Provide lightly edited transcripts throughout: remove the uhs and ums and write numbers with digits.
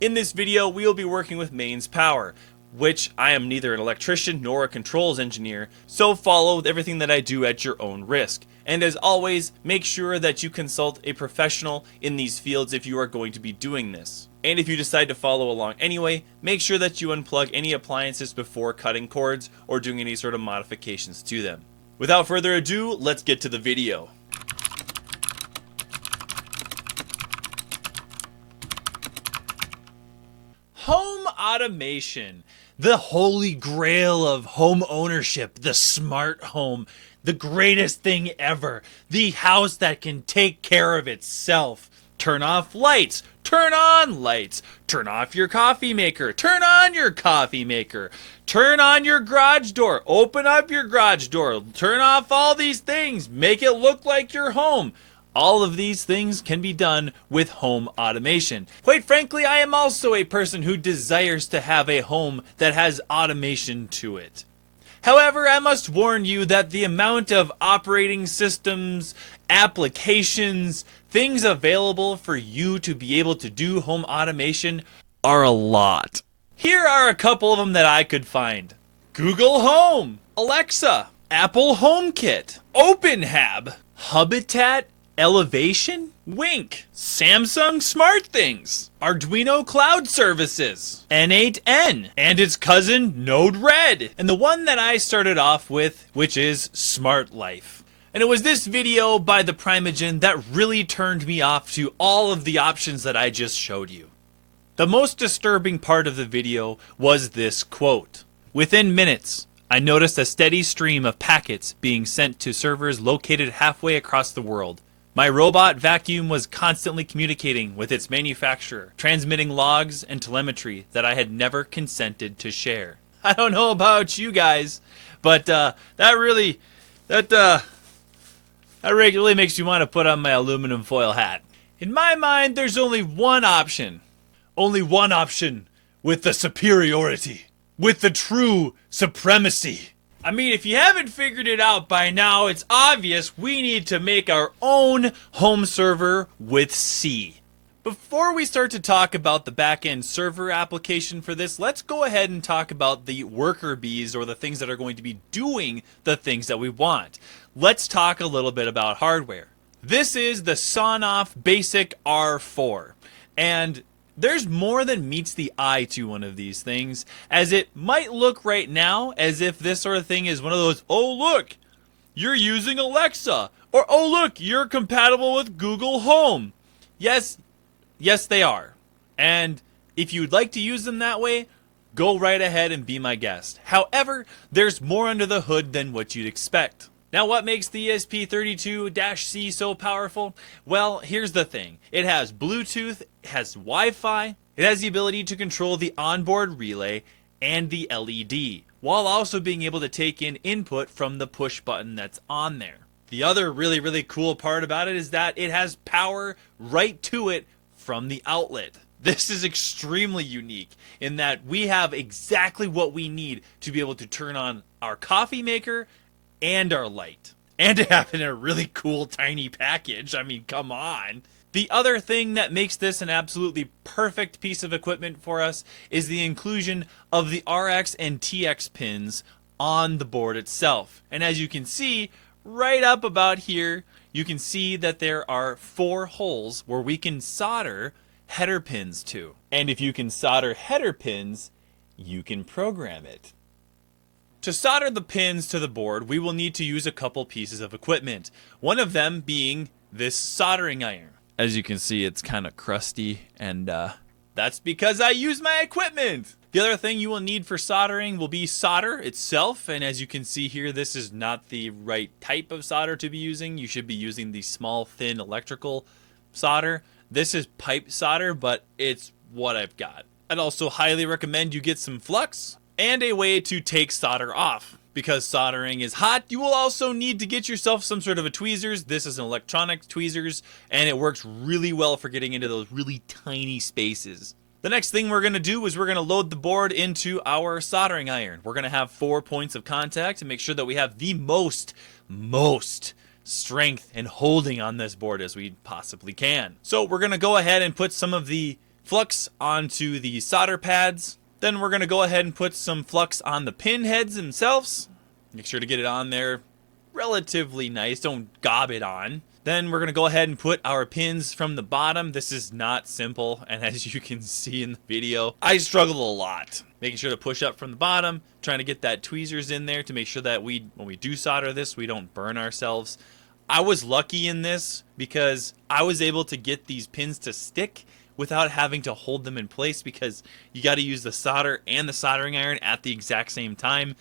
In this video, we will be working with mains power, which I am neither an electrician nor a controls engineer, so follow everything that I do at your own risk. And as always, make sure that you consult a professional in these fields if you are going to be doing this. And if you decide to follow along anyway, make sure that you unplug any appliances before cutting cords or doing any sort of modifications to them. Without further ado, let's get to the video. Home automation, the holy grail of home ownership, the smart home, the greatest thing ever, the house that can take care of itself. Turn off lights, turn on lights, turn off your coffee maker, turn on your coffee maker, turn on your garage door, open up your garage door, turn off all these things, make it look like your home. All of these things can be done with home automation. Quite frankly, I am also a person who desires to have a home that has automation to it. However, I must warn you that the amount of operating systems, applications, things available for you to be able to do home automation are a lot. Here are a couple of them that I could find. Google Home, Alexa, Apple HomeKit, OpenHab, Habitat, Elevation, Wink, Samsung SmartThings, Arduino Cloud Services, N8N, and its cousin Node-RED, and the one that I started off with, which is Smart Life. And it was this video by the Primogen that really turned me off to all of the options that I just showed you. The most disturbing part of the video was this quote. Within minutes, I noticed a steady stream of packets being sent to servers located halfway across the world. My robot vacuum was constantly communicating with its manufacturer, transmitting logs and telemetry that I had never consented to share. I don't know about you guys, but that really makes me want to put on my aluminum foil hat. In my mind, there's only one option. Only one option with the superiority, with the true supremacy. I mean, if you haven't figured it out by now, it's obvious we need to make our own home server with C. Before we start to talk about the back-end server application for this, let's go ahead and talk about the worker bees, or the things that are going to be doing the things that we want. Let's talk a little bit about hardware. This is the Sonoff Basic R4, and there's more than meets the eye to one of these things, as it might look right now as if this sort of thing is one of those, oh look, you're using Alexa, or oh look, you're compatible with Google Home. Yes, they are. And if you'd like to use them that way, go right ahead and be my guest. However, there's more under the hood than what you'd expect. Now, what makes the ESP32-C so powerful? Well, here's the thing. It has Bluetooth, it has Wi-Fi, it has the ability to control the onboard relay and the LED, while also being able to take in input from the push button that's on there. The other really cool part about it is that it has power right to it from the outlet. This is extremely unique in that we have exactly what we need to be able to turn on our coffee maker and our light, and to have it in a really cool tiny package. I mean, come on. The other thing that makes this an absolutely perfect piece of equipment for us is the inclusion of the RX and TX pins on the board itself. And as you can see right up about here, you can see that there are 4 holes where we can solder header pins to. And if you can solder header pins, you can program it. To solder the pins to the board, we will need to use a couple pieces of equipment. One of them being this soldering iron. As you can see, it's kind of crusty, and that's because I use my equipment. The other thing you will need for soldering will be solder itself, and as you can see here, this is not the right type of solder to be using. You should be using the small, thin electrical solder. This is pipe solder, but it's what I've got. I'd also highly recommend you get some flux and a way to take solder off. Because soldering is hot, you will also need to get yourself some sort of a tweezers. This is an electronic tweezers, and it works really well for getting into those really tiny spaces. The next thing we're going to do is we're going to load the board into our soldering iron. We're going to have 4 points of contact to make sure that we have the most strength and holding on this board as we possibly can. So we're going to go ahead and put some of the flux onto the solder pads. Then we're going to go ahead and put some flux on the pin heads themselves. Make sure to get it on there relatively nice. Don't gob it on. Then we're going to go ahead and put our pins from the bottom. This is not simple, and as you can see in the video, I struggled a lot. Making sure to push up from the bottom, trying to get that tweezers in there to make sure that when we do solder this, we don't burn ourselves. I was lucky in this because I was able to get these pins to stick without having to hold them in place, because you got to use the solder and the soldering iron at the exact same time.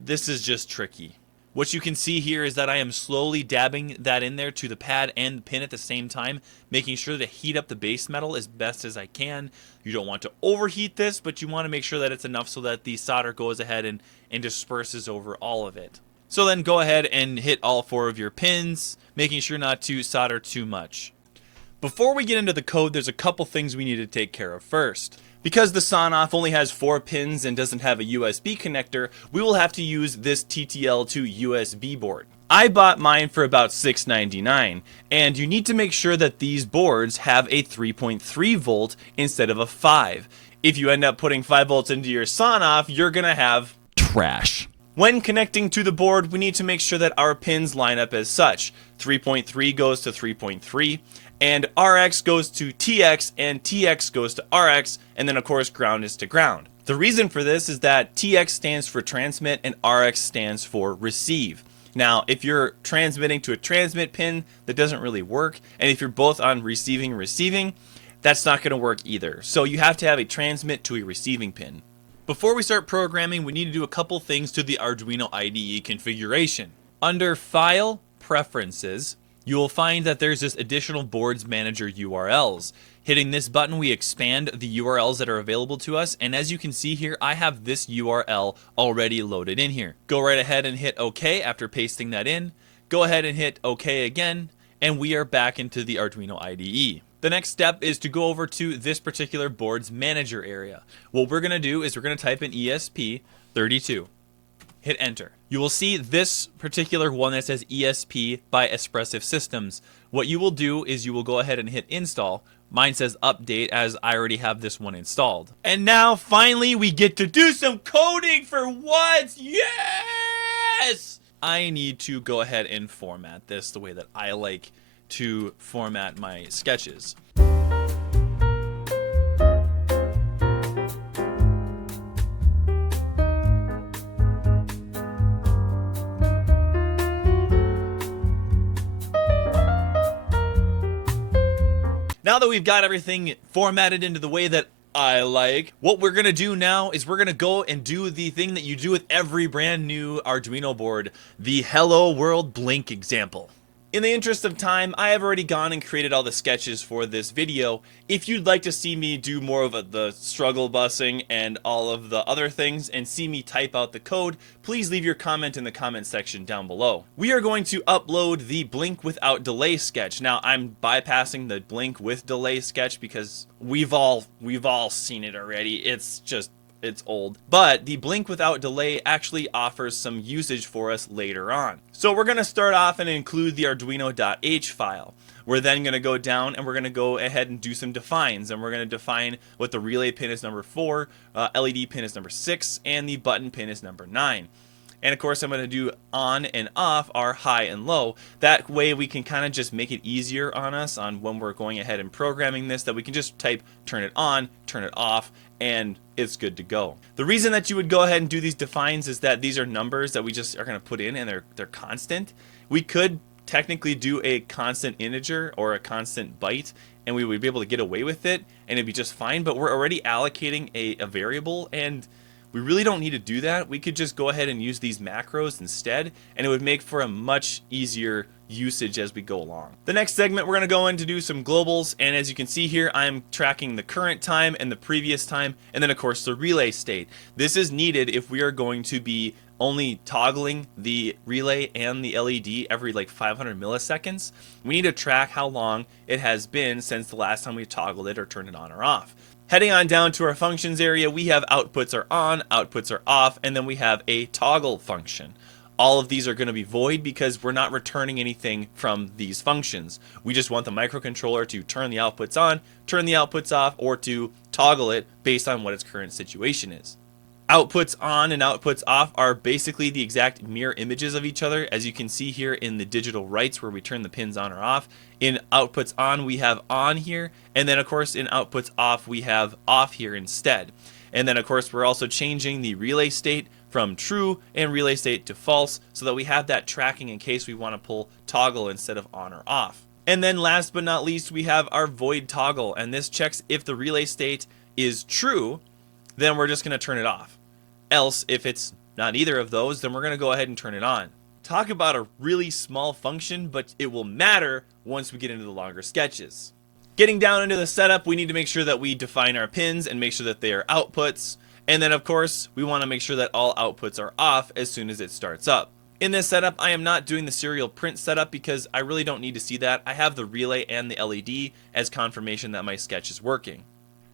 This is just tricky. What you can see here is that I am slowly dabbing that in there to the pad and the pin at the same time, making sure to heat up the base metal as best as I can. You don't want to overheat this, but you want to make sure that it's enough so that the solder goes ahead and disperses over all of it. So then go ahead and hit all 4 of your pins, making sure not to solder too much. Before we get into the code, there's a couple things we need to take care of first. Because the Sonoff only has 4 pins and doesn't have a USB connector, we will have to use this TTL to USB board. I bought mine for about $6.99, and you need to make sure that these boards have a 3.3 volt instead of a 5. If you end up putting 5 volts into your Sonoff, you're gonna have trash. When connecting to the board, we need to make sure that our pins line up as such. 3.3 goes to 3.3. And RX goes to TX, and TX goes to RX, and then of course ground is to ground. The reason for this is that TX stands for transmit and RX stands for receive. Now, if you're transmitting to a transmit pin, that doesn't really work, and if you're both on receiving, that's not going to work either. So you have to have a transmit to a receiving pin. Before we start programming, we need to do a couple things to the Arduino IDE configuration. Under File, Preferences, you will find that there's this additional boards manager URLs. Hitting this button, we expand the URLs that are available to us, and as you can see here, I have this URL already loaded in here. Go right ahead and hit OK after pasting that in. Go ahead and hit OK again, and we are back into the Arduino IDE. The next step is to go over to this particular boards manager area. What we're going to do is we're going to type in ESP32. Hit enter. You will see this particular one that says ESP by Espressive Systems. What you will do is you will go ahead and hit install. Mine says update as I already have this one installed. And now finally we get to do some coding for once. Yes! I need to go ahead and format this the way that I like to format my sketches. Now that we've got everything formatted into the way that I like, what we're going to do now is we're going to go and do the thing that you do with every brand new Arduino board, the Hello World Blink example. In the interest of time, I have already gone and created all the sketches for this video. If you'd like to see me do more of the struggle busing and all of the other things and see me type out the code, please leave your comment in the comment section down below. We are going to upload the blink without delay sketch. Now, I'm bypassing the blink with delay sketch because we've all seen it already. It's old. But the blink without delay actually offers some usage for us later on. So we're going to start off and include the arduino.h file. We're then going to go down and we're going to go ahead and do some defines. And we're going to define what the relay pin is number 4, LED pin is number 6, and the button pin is number 9. And of course I'm going to do on and off are high and low. That way we can kind of just make it easier on us on when we're going ahead and programming this, that we can just type turn it on, turn it off, and it's good to go. The reason that you would go ahead and do these defines is that these are numbers that we just are going to put in and they're constant. We could technically do a constant integer or a constant byte and we would be able to get away with it and it'd be just fine, but we're already allocating a variable and we really don't need to do that. We could just go ahead and use these macros instead, and it would make for a much easier usage as we go along. The next segment, we're going to go in to do some globals, and as you can see here, I'm tracking the current time and the previous time, and then of course the relay state. This is needed if we are going to be only toggling the relay and the LED every like 500 milliseconds. We need to track how long it has been since the last time we toggled it or turned it on or off. Heading on down to our functions area, we have outputs are on, outputs are off, and then we have a toggle function. all of these are going to be void because we're not returning anything from these functions. We just want the microcontroller to turn the outputs on, turn the outputs off, or to toggle it based on what its current situation is. Outputs on and outputs off are basically the exact mirror images of each other, as you can see here in the digital writes where we turn the pins on or off. In outputs on we have on here, and then of course in outputs off we have off here instead. And then of course we're also changing the relay state from true and relay state to false so that we have that tracking in case we want to pull toggle instead of on or off. And then last but not least we have our void toggle, and this checks if the relay state is true, then we're just going to turn it off. Else, if it's not either of those, then we're going to go ahead and turn it on. Talk about a really small function, but it will matter once we get into the longer sketches. Getting down into the setup, we need to make sure that we define our pins and make sure that they are outputs. And then of course, we want to make sure that all outputs are off as soon as it starts up. In this setup, I am not doing the serial print setup because I really don't need to see that. I have the relay and the LED as confirmation that my sketch is working.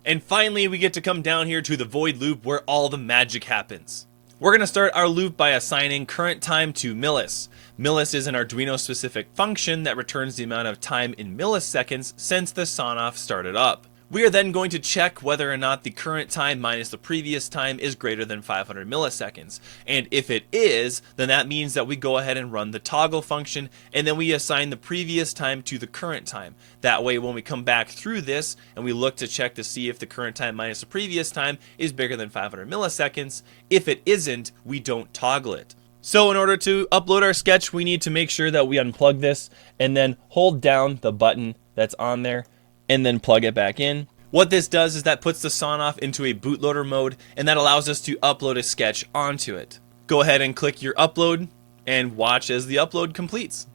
And finally, we get to come down here to the void loop where all the magic happens. We're going to start our loop by assigning current time to millis. Millis is an Arduino specific function that returns the amount of time in milliseconds since the SON-off started up. We are then going to check whether or not the current time minus the previous time is greater than 500 milliseconds. And if it is, then that means that we go ahead and run the toggle function, and then we assign the previous time to the current time. That way, when we come back through this and we look to check to see if the current time minus the previous time is bigger than 500 milliseconds, if it isn't, we don't toggle it. So in order to upload our sketch, we need to make sure that we unplug this and then hold down the button that's on there and then plug it back in. What this does is that puts the SON-off into a bootloader mode, and that allows us to upload a sketch onto it. Go ahead and click your upload and watch as the upload completes.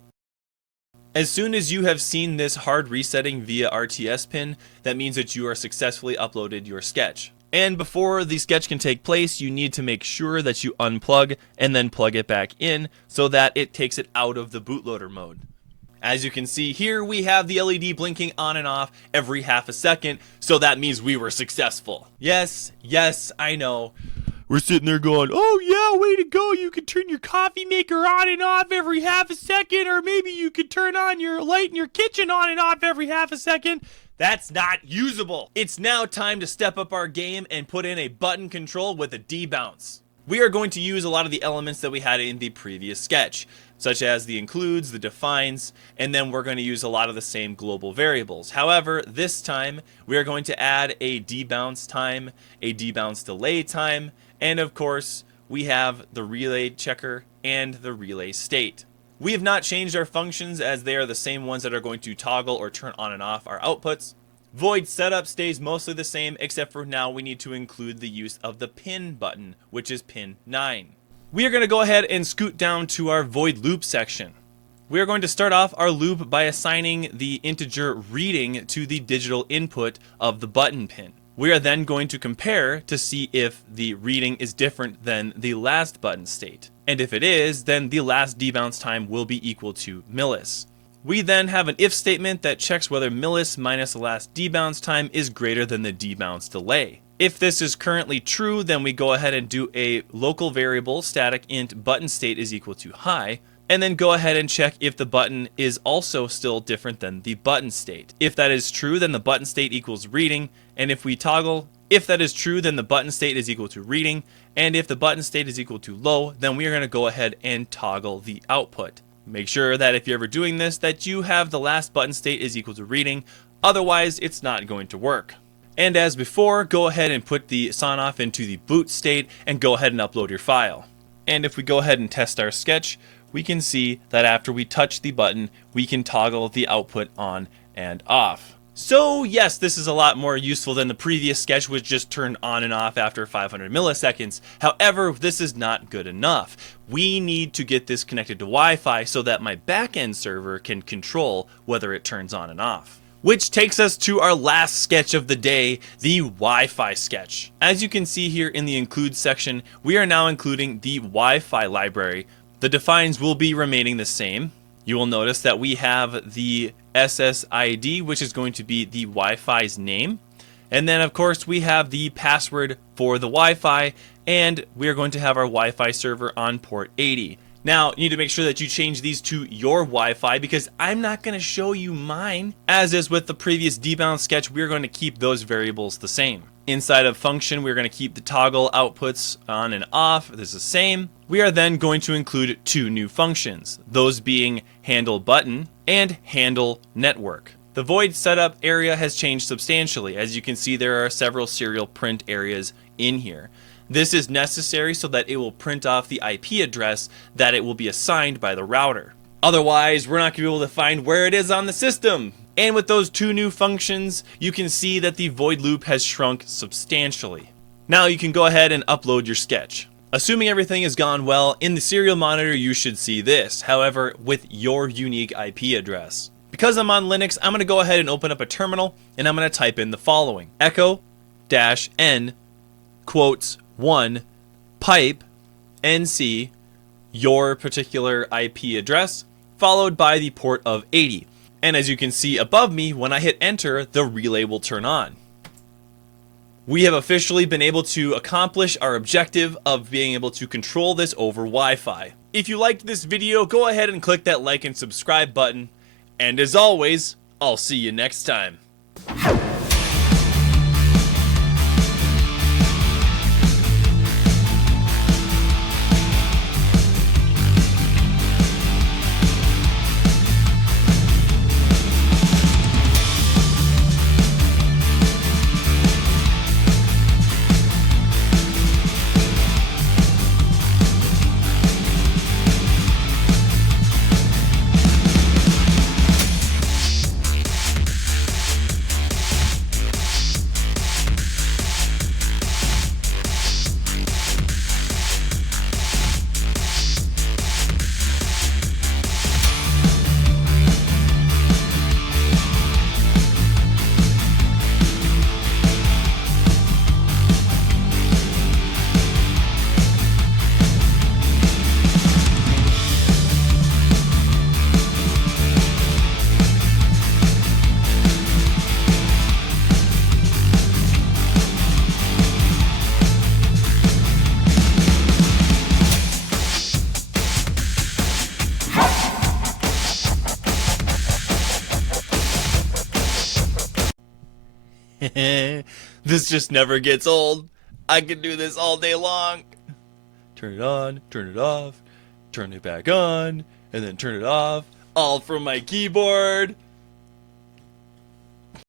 As soon as you have seen this hard resetting via RTS pin, that means that you are successfully uploaded your sketch. And before the sketch can take place, you need to make sure that you unplug and then plug it back in so that it takes it out of the bootloader mode. As you can see here, we have the LED blinking on and off every half a second, so that means we were successful. Yes, I know. We're sitting there going, oh yeah, way to go, you can turn your coffee maker on and off every half a second, or maybe you could turn on your light in your kitchen on and off every half a second. That's not usable. It's now time to step up our game and put in a button control with a debounce. We are going to use a lot of the elements that we had in the previous sketch, such as the includes, the defines, and then we're going to use a lot of the same global variables. However, this time we are going to add a debounce time, a debounce delay time, and of course we have the relay checker and the relay state. We have not changed our functions as they are the same ones that are going to toggle or turn on and off our outputs. Void setup stays mostly the same, except for now we need to include the use of the pin button, which is pin 9. We are going to go ahead and scoot down to our void loop section. We are going to start off our loop by assigning the integer reading to the digital input of the button pin. We are then going to compare to see if the reading is different than the last button state. And if it is, then the last debounce time will be equal to millis. We then have an if statement that checks whether millis minus the last debounce time is greater than the debounce delay. If this is currently true, then we go ahead and do a local variable static int button state is equal to high, and then go ahead and check if the button is also still different than the button state. If that is true, then the button state equals reading, and if we toggle, if that is true, then the button state is equal to reading, and if the button state is equal to low, then we are going to go ahead and toggle the output. Make sure that if you're ever doing this, that you have the last button state is equal to reading, otherwise it's not going to work. And as before, go ahead and put the SON-off into the boot state and go ahead and upload your file. And if we go ahead and test our sketch, we can see that after we touch the button, we can toggle the output on and off. So yes, this is a lot more useful than the previous sketch, which just turned on and off after 500 milliseconds. However, this is not good enough. We need to get this connected to Wi-Fi so that my backend server can control whether it turns on and off. Which takes us to our last sketch of the day, the Wi-Fi sketch. As you can see here in the include section, we are now including the Wi-Fi library. The defines will be remaining the same. You will notice that we have the SSID, which is going to be the Wi-Fi's name. And then of course we have the password for the Wi-Fi, and we are going to have our Wi-Fi server on port 80. Now, you need to make sure that you change these to your Wi-Fi because I'm not going to show you mine. As is with the previous debound sketch, we're going to keep those variables the same. Inside of function, we're going to keep the toggle outputs on and off. This is the same. We are then going to include two new functions, those being handle button and handle network. The void setup area has changed substantially. As you can see, there are several serial print areas in here. This is necessary so that it will print off the IP address that it will be assigned by the router. Otherwise, we're not going to be able to find where it is on the system. And with those two new functions, you can see that the void loop has shrunk substantially. Now you can go ahead and upload your sketch. Assuming everything has gone well, in the serial monitor you should see this, however, with your unique IP address. Because I'm on Linux, I'm going to go ahead and open up a terminal, and I'm going to type in the following. echo-n quotes 1 pipe NC, your particular IP address, followed by the port of 80. And as you can see above me, when I hit enter, the relay will turn on. We have officially been able to accomplish our objective of being able to control this over Wi-Fi. If you liked this video, go ahead and click that like and subscribe button. And as always, I'll see you next time. This just never gets old. I can do this all day long. Turn it on, turn it off, turn it back on, and then turn it off, all from my keyboard.